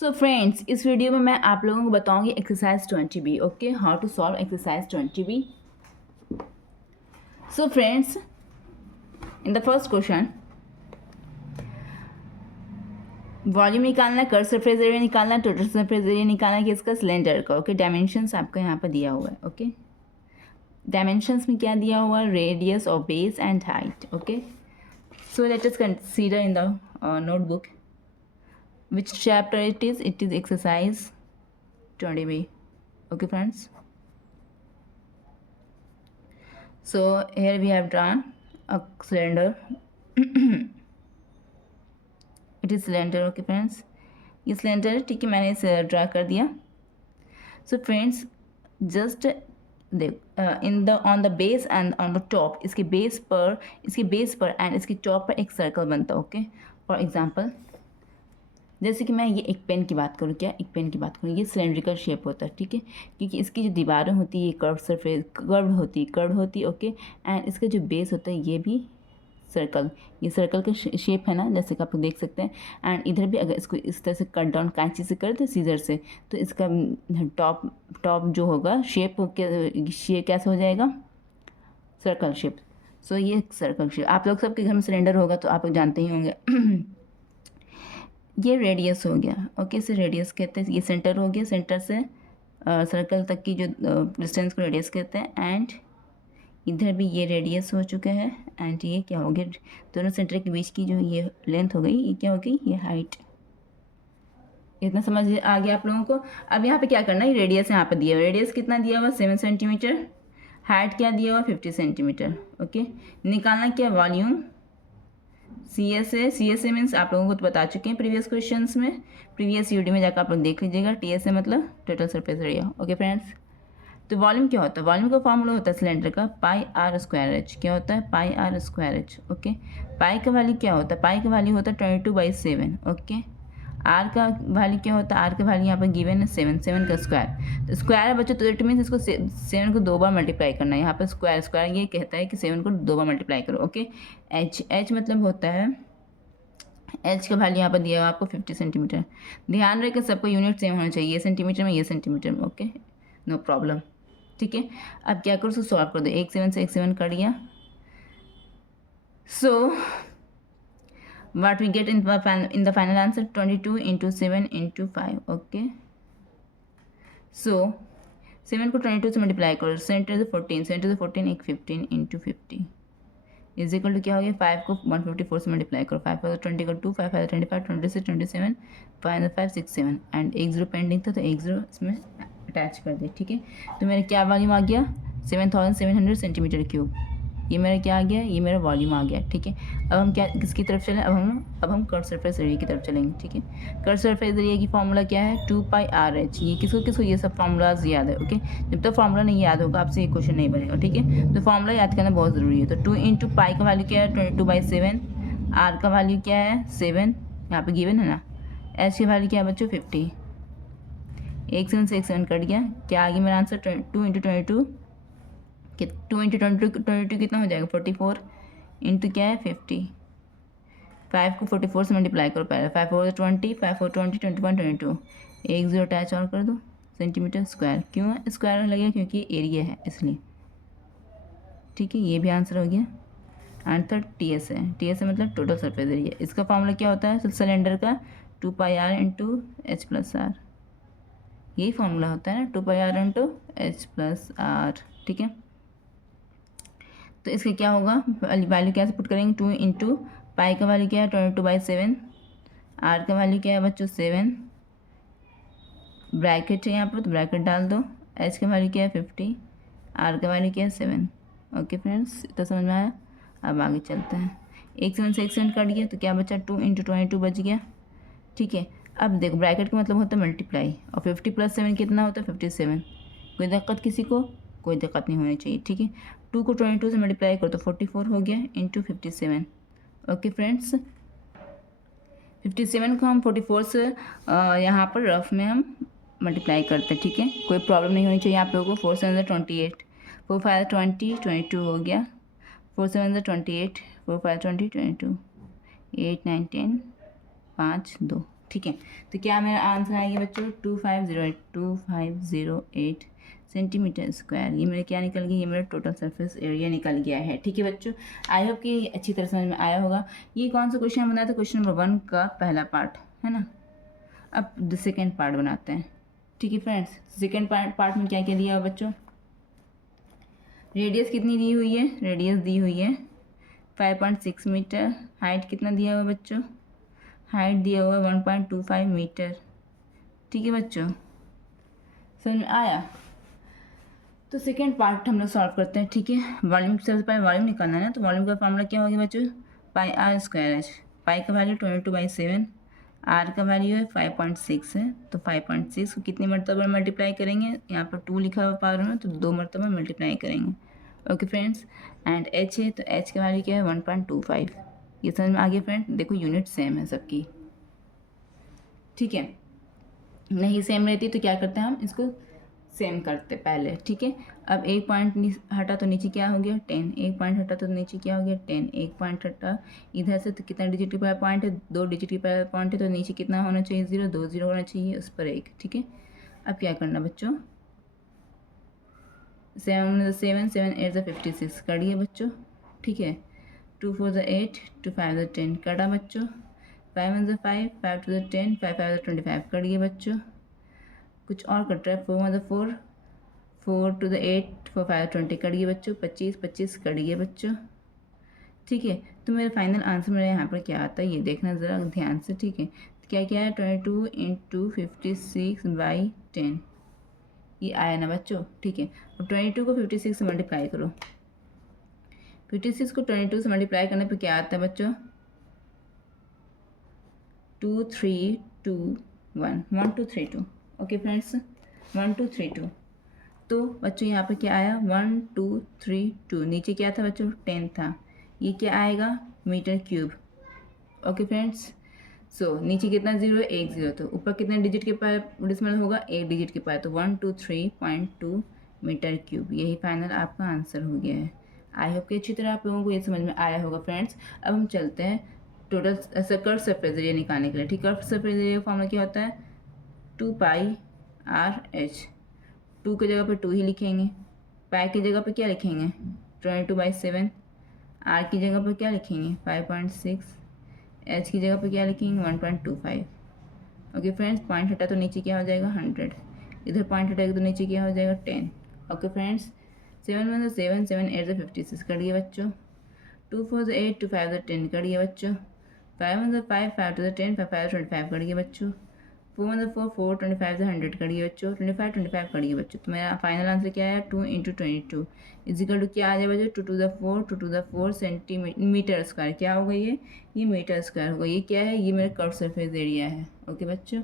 So friends, इस video में मैं आप लोगों को बताऊंगी exercise 20B. Okay, how to solve exercise 20B. So friends, in the first question volume निकालना, कर्व सरफेस एरिया निकालना, टोटल सरफेस एरिया निकालना है किसका, सिलेंडर का. ओके, डायमेंशंस आपका यहाँ पर दिया हुआ है. ओके, डायमेंशंस में क्या दिया हुआ है, रेडियस और base and height. Okay, so let us consider in the notebook which chapter it is exercise 20B. Okay friends, so here we have drawn a cylinder. it is cylinder. Okay friends, ये cylinder है. ठीक है, मैंने इसे draw कर दिया. So friends, just देख in the on the base and on the top, इसके बेस पर एंड इसके टॉप पर एक सर्कल बनता है. ओके, फॉर एग्जांपल जैसे कि मैं ये एक पेन की बात करूँ, क्या एक पेन की बात करूँ, ये सिलेंड्रिकल शेप होता है. ठीक है, क्योंकि इसकी जो दीवारें होती है ये कर्व होती है. ओके, एंड इसका जो बेस होता है ये भी ये सर्कल का शेप है ना, जैसे कि आप देख सकते हैं. एंड इधर भी अगर इसको इस तरह से कट डाउन कैंची से कर दे सीजर से, तो इसका टॉप जो होगा शेप कैसे हो जाएगा, सर्कल शेप. सो ये सर्कल शेप. आप लोग सबके घर में सिलेंडर होगा तो आप लोग जानते ही होंगे. ये रेडियस हो गया. ओके, इसे रेडियस कहते हैं. ये सेंटर हो गया, सेंटर से सर्कल तक की जो डिस्टेंस को रेडियस कहते हैं. एंड इधर भी ये रेडियस हो चुका है. एंड ये क्या हो गया, दोनों सेंटर के बीच की जो ये लेंथ हो गई, ये क्या हो गई, ये हाइट. इतना समझ आ गया आप लोगों को. अब यहाँ पे क्या करना है, रेडियस यहाँ पे दिया हुआ, रेडियस कितना दिया हुआ, 7 सेंटीमीटर. हाइट क्या दिया हुआ, 50 सेंटीमीटर. ओके, निकालना क्या, volume. C S A means आप लोगों को तो बता चुके हैं प्रीवियस क्वेश्चंस में, प्रीवियस यूडी में जाकर आप लोग देख लीजिएगा. टी एस ए मतलब total surface area. Okay friends, तो वॉल्यूम क्या होता है, वॉल्यूम का फॉर्मूला होता है सिलेंडर का पाई आर स्क्वायर एच. क्या होता है, पाई आर स्क्वायर एच. ओके, पाई का वैल्यू क्या होता है, पाई का वैल्यू होता है 22/7. ओके, आर का वैल्यू क्या होता है, आर का वैल्यू यहाँ पर गिवन है 7 का स्क्वायर. तो स्क्वायर है बच्चों, तो इट मीन्स इसको 7 को 2 बार मल्टीप्लाई करना है. यहाँ पर स्क्वायर ये कहता है कि 7 को 2 बार मल्टीप्लाई करो. ओके, एच मतलब होता है, एच का वैल्यू यहाँ पर दिया हुआ आपको 50 सेंटीमीटर. ध्यान रखें सबको यूनिट सेम होना चाहिए, ये सेंटीमीटर में, ये सेंटीमीटर में. Okay, no problem. ठीक है, अब क्या करो, उसको सॉल्व कर दो. 1 7 से 1 7 कट गया. सो what we get in the final answer, 22 into 7 into 5. Okay, सो 7 को 22 से मल्टीप्लाई करो, 7 to the 14, 7 to the 14 एक 15 into 50 इज इक्वल टू क्या हो गया, 5 को 154 से मल्टीप्लाई करो, 5 पर 20 को 2, 5 5 25, 26 27, 5 5 6 7 एंड एक 0 पेंडिंग था तो एक 0 इसमें अटैच कर दे. ठीक है, तो मेरा क्या वॉल्यूम आ गया, 7700 सेंटीमीटर क्यूब. ये मेरा क्या आ गया, ये मेरा वॉल्यूम आ गया. ठीक है, अब हम क्या किसकी तरफ चलें, अब हम कर्व सरफेस एरिया की तरफ चलेंगे. ठीक है, कर्व सरफेस एरिया की फॉर्मूला क्या है, 2πr/h. ये किसको ये सब फॉर्मूलाज याद है. ओके, जब तक फॉर्मूला नहीं याद होगा आपसे ये क्वेश्चन नहीं बनेगा. ठीक है, तो फॉर्मूला याद करना बहुत ज़रूरी है. तो 2 इंटू पाई का वैल्यू क्या है, 22/7. आर का वैल्यू क्या है, 7 यहाँ पर गिवन है ना. एच की वैल्यू क्या है बच्चों, 50. 1 7 से 1 7 कट गया. क्या आ गया मेरा आंसर, 2 इंटू 22, 2 इंटू 22 कितना हो जाएगा, 44 इंटू क्या है 50. 5 को 44 से मल्टीप्लाई करो पहले, 5 4 20, 5 4 20, 21 22, एक 0 अटैच और कर दो, सेंटीमीटर स्क्वायर. क्यों है स्क्वायर लगेगा, क्योंकि एरिया है इसलिए. ठीक है, ये भी आंसर हो गया. आंसर टी एस है मतलब टोटल सरफेस एरिया. इसका फॉर्मूला क्या होता है सिलेंडर का, 2πr into H plus R. यही फॉर्मूला होता है ना, 2πr into H plus are. ठीक है, तो इसका क्या होगा, वैल्यू कैसे पुट करेंगे, 2 इंटू पाई का वैल्यू क्या है 22/7. आर का वैल्यू क्या है बच्चों 7, ब्रैकेट है यहाँ पर तो ब्रैकेट डाल दो. एच का वैल्यू क्या है 50, आर का वैल्यू क्या है 7. ओके फ्रेंड्स, इतना समझ में आया. अब आगे चलते हैं. 1 7 से 1 7 कट गया तो क्या बचा, 2 इंटू 22 बच गया. ठीक है, अब देखो ब्रैकेट का मतलब होता है मल्टीप्लाई, और 50 + 7 कितना होता है 57. कोई दिक्कत किसी को, कोई दिक्कत नहीं होनी चाहिए. ठीक है, 2 को 22 से मल्टीप्लाई करो तो 44 हो गया इंटू 57. ओके फ्रेंड्स, 57 को हम 44 से यहाँ पर रफ में हम मल्टीप्लाई करते हैं. ठीक है, कोई प्रॉब्लम नहीं होनी चाहिए आप लोगों को. 4 7 28, 4 5 20, 22 हो गया. 4 7 28, 4 5 20, 22, 8 9 10, 5 2. ठीक है। तो क्या मेरा आंसर आएगा बच्चों 2508 सेंटीमीटर स्क्वायर। ये मेरे क्या निकल गया, ये मेरा टोटल सरफेस एरिया निकल गया है। ठीक है बच्चों, आई होप कि अच्छी तरह समझ में आया होगा। ये कौन सा क्वेश्चन बनाया था, क्वेश्चन नंबर 1 का पहला पार्ट है ना। अब सेकेंड पार्ट बनाते हैं। ठीक है फ्रेंड्स, सेकेंड पार्ट में क्या क्या दिया है बच्चों, रेडियस कितनी दी हुई है, रेडियस दी हुई है 5.6 मीटर। हाइट कितना दिया हुआ बच्चों, हाइट दिया हुआ है 1.25 मीटर। ठीक है बच्चों, समझ में आया। तो सेकेंड पार्ट हम लोग सॉल्व करते हैं। ठीक है, वॉल्यूम सबसे पहले वॉल्यूम निकालना है ना। तो वॉल्यूम का फॉर्मूला क्या होगा बच्चों, पाई आर स्क्वायर एच। पाई का वैल्यू 22/7, आर का वैल्यू है 5.6 है। तो 5.6 को कितनी मरतबा मल्टीप्लाई करेंगे, यहाँ पर 2 लिखा हुआ पावर में, तो 2 मरतबा मल्टीप्लाई करेंगे। ओके फ्रेंड्स, एंड एच है, तो एच का वैल्यू क्या है 1.25। ये समझ में आ गया फ्रेंड। देखो यूनिट सेम है सबकी। ठीक है, नहीं सेम रहती तो क्या करते हैं हम इसको सेम करते पहले। ठीक है, अब एक पॉइंट हटा तो नीचे क्या हो गया 10, एक पॉइंट हटा तो नीचे क्या हो गया 10, एक पॉइंट हटा इधर से तो कितना डिजिट के पॉइंट है, 2 डिजिट के पॉइंट है, तो नीचे कितना होना चाहिए 0, 2 0 होना चाहिए, उस पर 1। ठीक है, अब क्या करना बच्चों, 7 8 56 करिए बच्चों। ठीक है, 2 4 8, 2 5 10 कटा बच्चों, 5 1 5, 5 2 10, 5 5 25 करिए बच्चों। कुछ और कट रहा है, 4 1 4, 4 to the 8, 4 5 20 करिए बच्चों, 25 25 करिए बच्चों। ठीक है, तो मेरा फाइनल आंसर मेरे यहाँ पर क्या आता है ये देखना ज़रा ध्यान से। ठीक है, तो क्या क्या है 22 × 56/10, ये आया ना बच्चों। ठीक है, अब 22 को 56 से मल्टीप्लाई करो, 56 को 22 से मल्टीप्लाई करने पर क्या आता है बच्चों 2 3 2 1 1 2 3 2। Okay friends, 1 2 3 2। तो बच्चों यहाँ पे क्या आया 1 2 3 2, नीचे क्या था बच्चों 10 था, ये क्या आएगा मीटर क्यूब। ओके फ्रेंड्स, सो नीचे कितना 0 है 1 0, तो ऊपर कितने डिजिट के पास डिसमल होगा 1 डिजिट के पास, तो 123.2 मीटर क्यूब। यही फाइनल आपका आंसर हो गया है। आई होप कि अच्छी तरह आप लोगों को ये समझ में आया होगा फ्रेंड्स। अब हम चलते हैं टोटल कर्व सरफेस एरिया निकालने के लिए। ठीक, कर्व सरफेस एरिया का फॉर्मूला क्या होता है 2πr/h। 2 की जगह पर 2 ही लिखेंगे, पाई की जगह पर क्या लिखेंगे 22/7, आर की जगह पर क्या लिखेंगे 5.6, एच की जगह पर क्या लिखेंगे 1.25। ओके फ्रेंड्स, पॉइंट हटा तो नीचे क्या हो जाएगा 100, इधर पॉइंट हटाएगा तो नीचे क्या हो जाएगा 10। ओके फ्रेंड्स, 7 1 7, 7 8 56 करिए बच्चों, 2 4 8, 2 5 10 करिए बच्चों, 5 1 5, 5 2 10, 5 5 25 करिए बच्चों, 4 1 4, 4 25 100 करिए बच्चों, 25 25 करिए बच्चों। तो मेरा फाइनल आंसर क्या है 2 × 22 इजिकल टू क्या आ जाए बच्चों 2 to the 4, 2 to the 4 centimetre square. क्या होगा ये मीटर स्क्वायर होगा। ये क्या है, ये मेरा कर्व सरफेस एरिया है। ओके बच्चों,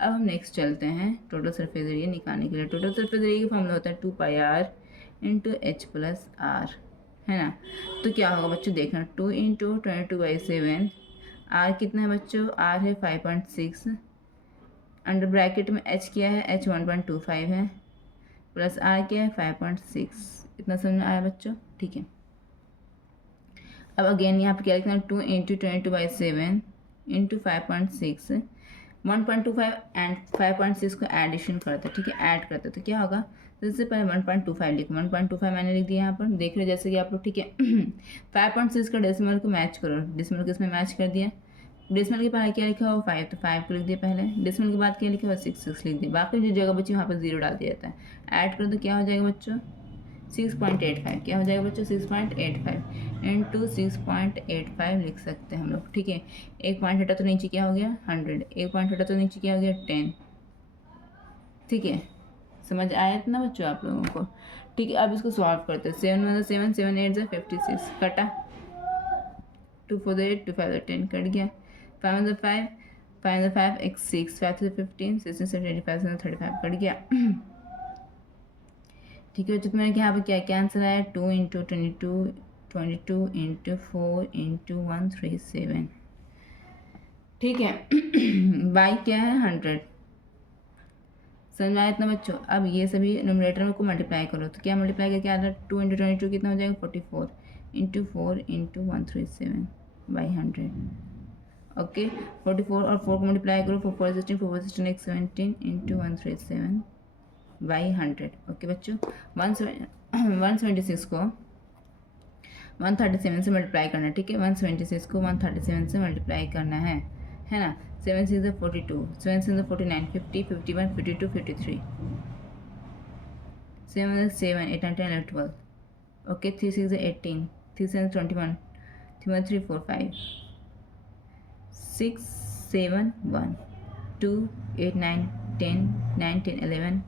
अब हम नेक्स्ट चलते हैं टोटल सरफेस एरिया निकालने के लिए। टोटल सरफेस एरिया का फॉर्मूला होता है 2πr × h + r, है ना। तो क्या होगा बच्चों देखना 2 × 22/7, r कितना है बच्चों, r है 5.6, अंडर ब्रैकेट में h क्या है h 1.25 है, प्लस r क्या है 5.6। इतना समझ में आया बच्चों। ठीक है, अब अगेन यहाँ पे क्या लिखना है 2 × 22/7 × 5.6, 1.25 एंड 5.6 को एडिशन करते हैं। ठीक है, ऐड करते हैं तो क्या होगा, तो इससे पहले 1.25 लिखो, 1.25 मैंने लिख दिया यहाँ पर, देख रहे हो जैसे कि आप लोग। ठीक है, 5.6 का डेसिमल को मैच करो, डेसिमल को इसमें मैच कर दिया, डेसिमल के पहले क्या लिखा हुआ 5, तो 5 को लिख दिया पहले, डेसिमल के बाद क्या लिखा हुआ 6 6 लिख दिया, बाकी जो जगह बची वहाँ पर 0 डाल दिया जाता है। ऐड कर दो क्या हो जाएगा बच्चों 6.85, क्या हो जाएगा बच्चों 6.85 × 6.85 लिख सकते हैं हम लोग। ठीक है, एक पॉइंट हटा तो नीचे क्या हो गया 100, एक पॉइंट हटा तो नीचे क्या हो गया 10। ठीक है, समझ आया इतना बच्चों आप लोगों को। ठीक है, अब इसको सॉल्व करते हैं। 7 1 7, 7 8 56 कटा, 2 4 8, 2 5 10 कट गया, 5 1 5, 5 1 5 x 6, 5 3 15, 16 17 25 35 कट गया। ठीक है, तो मेरे यहाँ पर क्या क्या आंसर आया 2 × 22 × 4 × 137। ठीक है, बाई क्या है 100। समझ में आया इतना बच्चों। अब ये सभी नोमिनेटर को मल्टीप्लाई करो, तो क्या मल्टीप्लाई करके आ रहा है 2 × 22 कितना हो जाएगा 44 × 4 × 137/100। ओके 44 और 4 को मल्टीप्लाई करो, 4 4 16, 4 4 16 एक 17 इंटू 137 बाई 100। ओके बच्चों 176 को 137 से मल्टीप्लाई करना है, ठीक है। 176 को 137 से मल्टीप्लाई करना है ना। 7 6 42, 7 6 49, 50 51 52 53, 7 7 8 9 10 11 12, ओके 3 6 18, 3 7 21, 3 1 3 4 5, 6 7 1 2 8 9 10 9 10 11,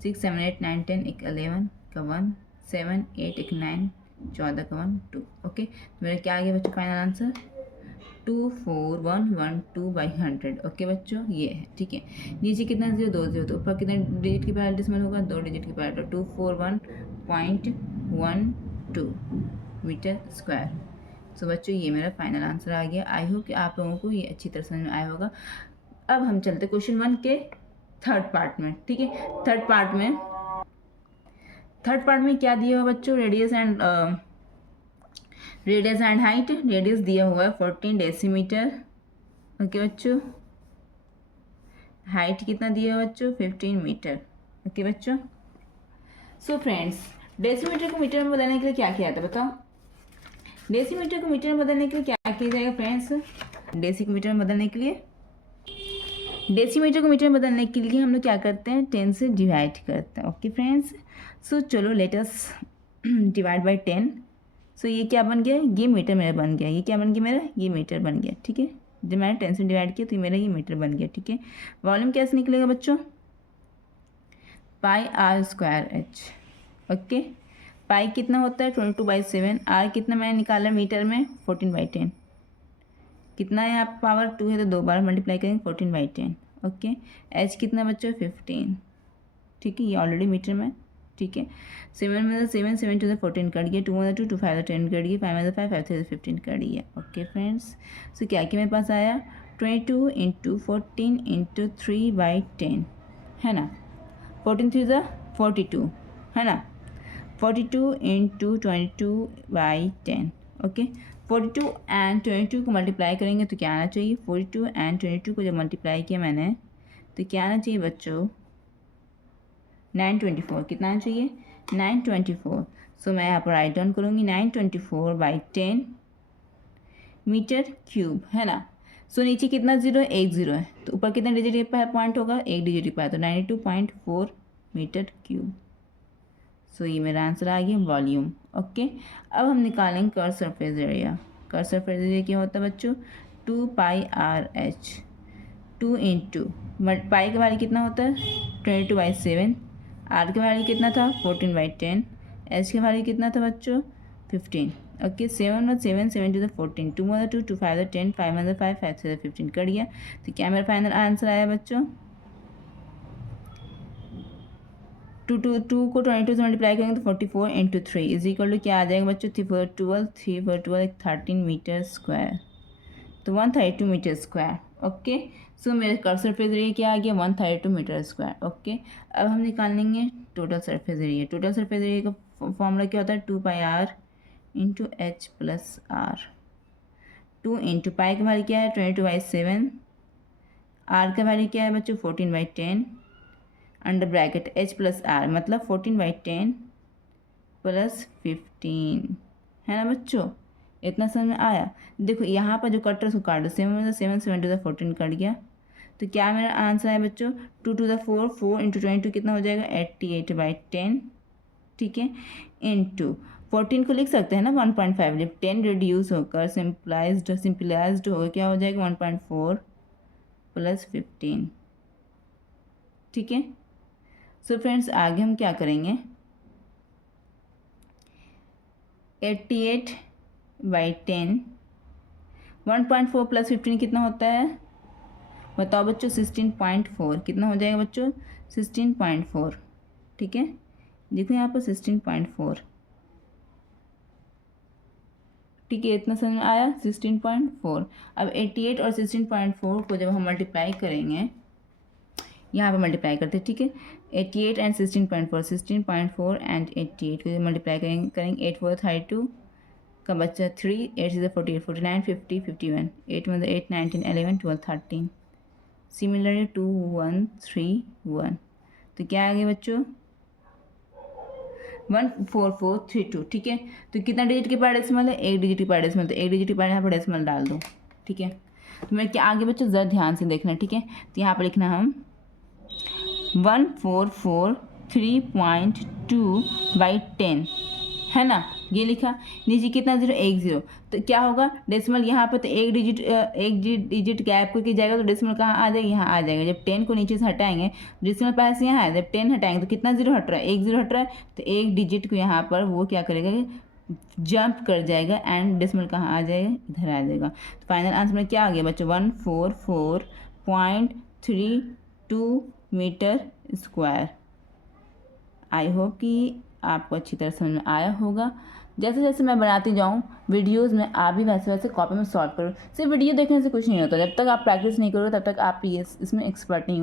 6 7 8 9 10 11 का 1 7 8 1 9 14 का 1 2। ओके तो मेरा क्या आ गया बच्चों फाइनल आंसर 24112/100। ओके बच्चों ये है, ठीक है। नीचे कितना 0 2 0, तो ऊपर कितने डिजिट की पैरेलल डेसिमल होगा 2 डिजिट की पैरेलल 241.12 मीटर स्क्वायर। सो बच्चों ये मेरा फाइनल आंसर आ गया। आई होप कि आप लोगों को ये अच्छी तरह समझ में आया होगा। अब हम चलते क्वेश्चन 1 के थर्ड पार्ट में, ठीक है। थर्ड पार्ट में क्या दिया हुआ बच्चों, रेडियस एंड हाइट। रेडियस दिया हुआ है 14 डेसीमीटर। ओके बच्चों हाइट कितना दिया हुआ बच्चों 15 मीटर। ओके बच्चों सो फ्रेंड्स डेसीमीटर को मीटर में बदलने के लिए क्या किया था बताओ। डेसीमीटर को मीटर में बदलने के लिए क्या किया जाएगा फ्रेंड्स। डेसीमीटर में बदलने के लिए डेसीमीटर को मीटर में बदलने के लिए हम लोग क्या करते हैं 10 से डिवाइड करते हैं। ओके फ्रेंड्स सो चलो लेट अस डिवाइड बाय 10। सो ये क्या बन गया, ये मीटर मेरा बन गया। ये क्या बन गया मेरा, ये मीटर बन गया, ठीक है। जब मैंने 10 से डिवाइड किया तो मेरा ये मीटर बन गया, ठीक है। वॉल्यूम कैसे निकलेगा बच्चों, πr²h। ओके पाई कितना होता है 22/7। आर कितना मैंने निकाला मीटर में 14/10। कितना है यहाँ पावर 2 है तो 2 बार मल्टीप्लाई करेंगे 14/10। ओके एच कितना बच्चों 15, ठीक है। ये ऑलरेडी मीटर में, ठीक है। 7 में 7 7 2 14 कट गया, 2 में 2 2 5 10 कट गया, 5 में 5 5 3 15 कट गया। ओके फ्रेंड्स सो क्या मेरे पास आया 22 × 14 × 3/10 है ना। 14 3 42 है ना। 42 × 22/10। ओके 42 एंड 22 को मल्टीप्लाई करेंगे तो क्या आना चाहिए 42 एंड 22 को जब मल्टीप्लाई किया मैंने तो क्या आना चाहिए बच्चों 924। कितना आना चाहिए 924। सो मैं यहाँ पर राइट डाउन करूँगी 924/10 मीटर क्यूब है ना। सो नीचे कितना 0 है 1 0 है तो ऊपर कितना डिजिट पर पॉइंट होगा 1 डिजिट पर, तो 92.4 मीटर क्यूब। सो ये मेरा आंसर आ गया वॉल्यूम। ओके अब हम निकालेंगे curve surface area. Curve surface area क्या होता है बच्चों 2πRH। 2 × पाई का वैल्यू कितना होता है 22/7। आर का वैल्यू कितना था 14/10। एच का वैल्यू कितना था बच्चों 15। ओके 7 और 7 7 2 14, 2 में 2 2 5 10, 5 में 5 5 से 15 कट गया। तो क्या मेरा फाइनल आंसर आया बच्चों 2 को 22 से मल्टीप्लाई करेंगे तो 44 × 3 इज इक्वल टू क्या आ जाएगा बच्चों 3 4 12 3 4 12 13 मीटर स्क्वायर, तो 132 मीटर स्क्वायर। ओके सो मेरे कर्व सरफेस एरिया क्या आ गया 132 मीटर स्क्वायर। ओके अब हम निकालेंगे total surface area. Total surface area का फॉर्मूला क्या होता है 2πr × h + r। 2 × पाई का वैल्यू क्या है 22/7। आर का वैल्यू क्या है बच्चों 14/10 अंडर ब्रैकेट h + r मतलब 14/10 + 15 है ना बच्चों। इतना समझ में आया। देखो यहाँ पर जो कटर उसको काट दो 7 में 7 7 2 14 कट गया। तो क्या मेरा आंसर है बच्चों 2 2 4 4 × 22 कितना हो जाएगा 88/10, ठीक है। इंटू 14 को लिख सकते हैं ना 1.5, जब 10 रिड्यूस होकर सिंपलाइज्ड होगा क्या हो जाएगा 1.4 + 15, ठीक है। सो फ्रेंड्स आगे हम क्या करेंगे 88/10 1.4 + 15 कितना होता है बताओ बच्चों 16.4। कितना हो जाएगा बच्चों 16.4, ठीक है। देखो यहाँ पर 16.4, ठीक है। इतना समझ में आया 16.4। अब 88 और 16.4 को जब हम मल्टीप्लाई करेंगे यहाँ पर मल्टीप्लाई करते हैं, ठीक है। 88 एंड 16.4 16.4 एंड 88 को मल्टीप्लाई करेंगे 8 4 32 का बच्चा 3, 8 से 48, 49, 50, 51, 8 में 8, 9, 10, 11, 12, 13, सिमिलरली 2, 1, 3, 1, तो क्या आ गया बच्चों 14432, ठीक है। तो कितना डिजिट के पार्ट डेसिमल है, एक डिजिट के पार्ट डेसिमल, तो एक डिजिट के पार्ट यहाँ पर डेसिमल डाल दो, ठीक है। तो मैं क्या आगे बच्चों ज़रा ध्यान से देखना, ठीक है। तो यहाँ पर लिखना हम 1443.2/10 है ना, ये लिखा। नीचे कितना 0, 1 0, तो क्या होगा डेसिमल यहाँ पर, तो एक डिजिट गैप को जाएगा, तो डेसिमल कहाँ आ जाएगा, यहाँ आ जाएगा। जब 10 को नीचे से हटाएंगे डेसिमल पास यहाँ है, जब 10 हटाएंगे तो कितना 0 हट रहा है, 1 0 हट रहा है, तो एक डिजिट को यहाँ पर वो क्या करेगा, जंप कर जाएगा एंड डेसिमल कहाँ आ जाएगा, इधर आ जाएगा। तो फाइनल आंसर में क्या आ गया बच्चों 144.32 मीटर स्क्वायर। आई होप कि आपको अच्छी तरह समझ में आया होगा। जैसे जैसे मैं बनाती जाऊँ वीडियोस में, आप भी वैसे वैसे कॉपी में सॉल्व करो। सिर्फ वीडियो देखने से कुछ नहीं होता, जब तक आप प्रैक्टिस नहीं करोगे तब तक आप इसमें एक्सपर्ट नहीं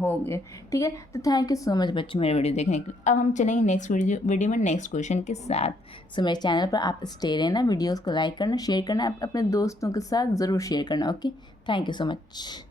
होगे, ठीक है। तो थैंक यू सो मच बच्चों मेरे वीडियो देखने के लिए। अब हम चलेंगे नेक्स्ट वीडियो में नेक्स्ट क्वेश्चन के साथ। सो मेरे चैनल पर आप स्टे रहना, वीडियोज़ को लाइक करना, शेयर करना, अपने दोस्तों के साथ ज़रूर शेयर करना। Okay, thank you so much.